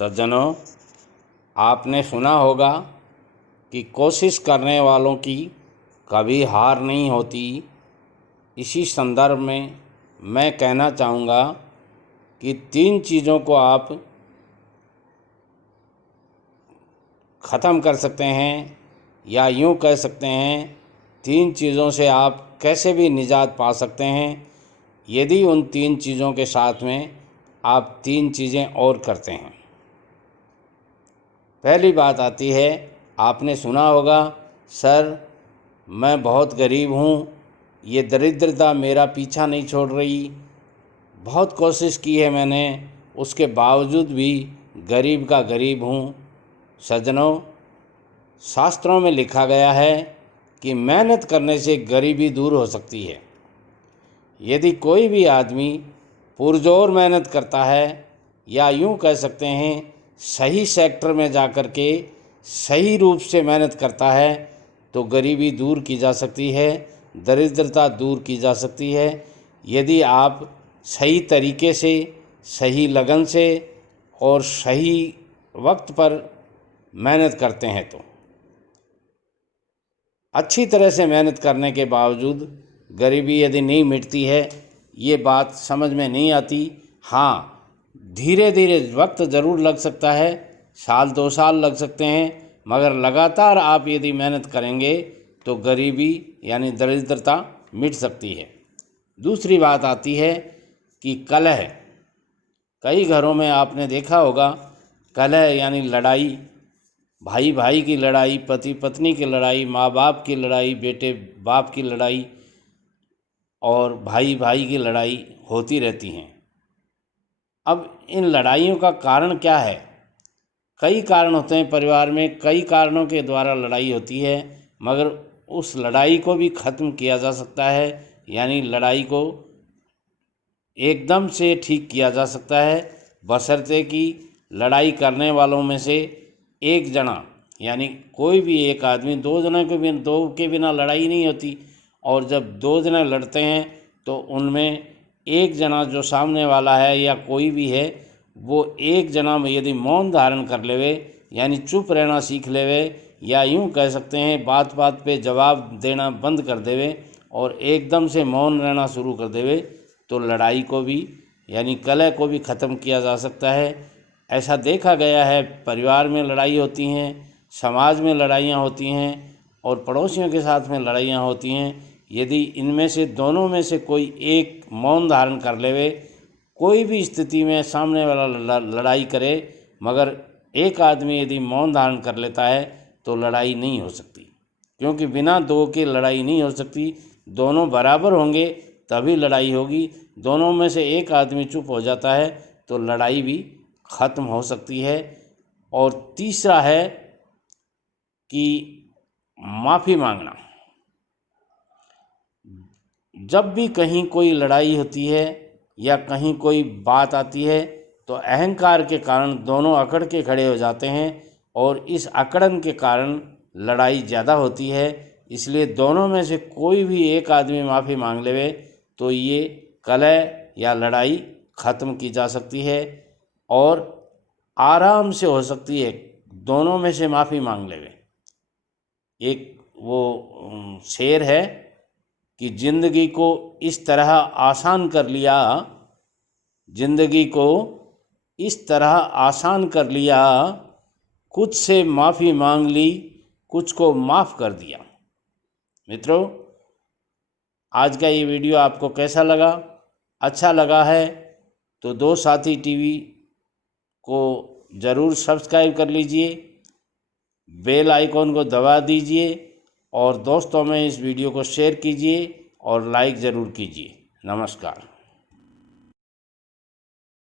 सज्जनों, आपने सुना होगा कि कोशिश करने वालों की कभी हार नहीं होती। इसी संदर्भ में मैं कहना चाहूँगा कि 3 चीज़ों को आप ख़त्म कर सकते हैं, या यूँ कह सकते हैं 3 चीज़ों से आप कैसे भी निजात पा सकते हैं यदि उन 3 चीज़ों के साथ में आप 3 चीज़ें और करते हैं। पहली बात आती है, आपने सुना होगा, सर मैं बहुत गरीब हूँ, ये दरिद्रता मेरा पीछा नहीं छोड़ रही, बहुत कोशिश की है मैंने, उसके बावजूद भी गरीब का गरीब हूँ। सज्जनों, शास्त्रों में लिखा गया है कि मेहनत करने से गरीबी दूर हो सकती है। यदि कोई भी आदमी पुरजोर मेहनत करता है, या यूँ कह सकते हैं सही सेक्टर में जाकर के सही रूप से मेहनत करता है, तो गरीबी दूर की जा सकती है, दरिद्रता दूर की जा सकती है, यदि आप सही तरीके से, सही लगन से और सही वक्त पर मेहनत करते हैं। तो अच्छी तरह से मेहनत करने के बावजूद गरीबी यदि नहीं मिटती है, ये बात समझ में नहीं आती। हाँ, धीरे धीरे वक्त ज़रूर लग सकता है, साल 2 साल लग सकते हैं, मगर लगातार आप यदि मेहनत करेंगे तो गरीबी यानी दरिद्रता मिट सकती है। दूसरी बात आती है कि कलह। कई घरों में आपने देखा होगा, कलह यानी लड़ाई, भाई भाई की लड़ाई, पति पत्नी की लड़ाई, माँ बाप की लड़ाई, बेटे बाप की लड़ाई और भाई भाई की लड़ाई होती रहती हैं। अब इन लड़ाइयों का कारण क्या है? कई कारण होते हैं परिवार में, कई कारणों के द्वारा लड़ाई होती है, मगर उस लड़ाई को भी ख़त्म किया जा सकता है, यानी लड़ाई को एकदम से ठीक किया जा सकता है, बशर्ते कि लड़ाई करने वालों में से एक जना, यानी कोई भी एक आदमी, दो के बिना लड़ाई नहीं होती। और जब 2 जने लड़ते हैं तो उनमें एक जना जो सामने वाला है या कोई भी है, वो एक जना यदि मौन धारण कर लेवे, यानी चुप रहना सीख लेवे, या यूँ कह सकते हैं बात बात पे जवाब देना बंद कर देवे और एकदम से मौन रहना शुरू कर देवे, तो लड़ाई को भी यानी कलह को भी ख़त्म किया जा सकता है। ऐसा देखा गया है, परिवार में लड़ाई होती हैं, समाज में लड़ाइयाँ होती हैं और पड़ोसियों के साथ में लड़ाइयाँ होती हैं। यदि इनमें से दोनों में से कोई एक मौन धारण कर लेवे, कोई भी स्थिति में सामने वाला लड़ाई करे, मगर एक आदमी यदि मौन धारण कर लेता है तो लड़ाई नहीं हो सकती, क्योंकि बिना 2 के लड़ाई नहीं हो सकती। दोनों बराबर होंगे तभी लड़ाई होगी। दोनों में से एक आदमी चुप हो जाता है तो लड़ाई भी ख़त्म हो सकती है। और तीसरा है कि माफ़ी मांगना। जब भी कहीं कोई लड़ाई होती है या कहीं कोई बात आती है तो अहंकार के कारण दोनों अकड़ के खड़े हो जाते हैं और इस अकड़न के कारण लड़ाई ज़्यादा होती है। इसलिए दोनों में से कोई भी एक आदमी माफ़ी मांग लेवे तो ये कलह या लड़ाई ख़त्म की जा सकती है और आराम से हो सकती है। दोनों में से माफ़ी मांग लेवे। एक वो शेर है कि ज़िंदगी को इस तरह आसान कर लिया, ज़िंदगी को इस तरह आसान कर लिया, कुछ से माफ़ी मांग ली, कुछ को माफ़ कर दिया। मित्रों, आज का ये वीडियो आपको कैसा लगा? अच्छा लगा है तो दो साथी टीवी को ज़रूर सब्सक्राइब कर लीजिए, बेल आइकॉन को दबा दीजिए और दोस्तों में इस वीडियो को शेयर कीजिए और लाइक ज़रूर कीजिए। नमस्कार।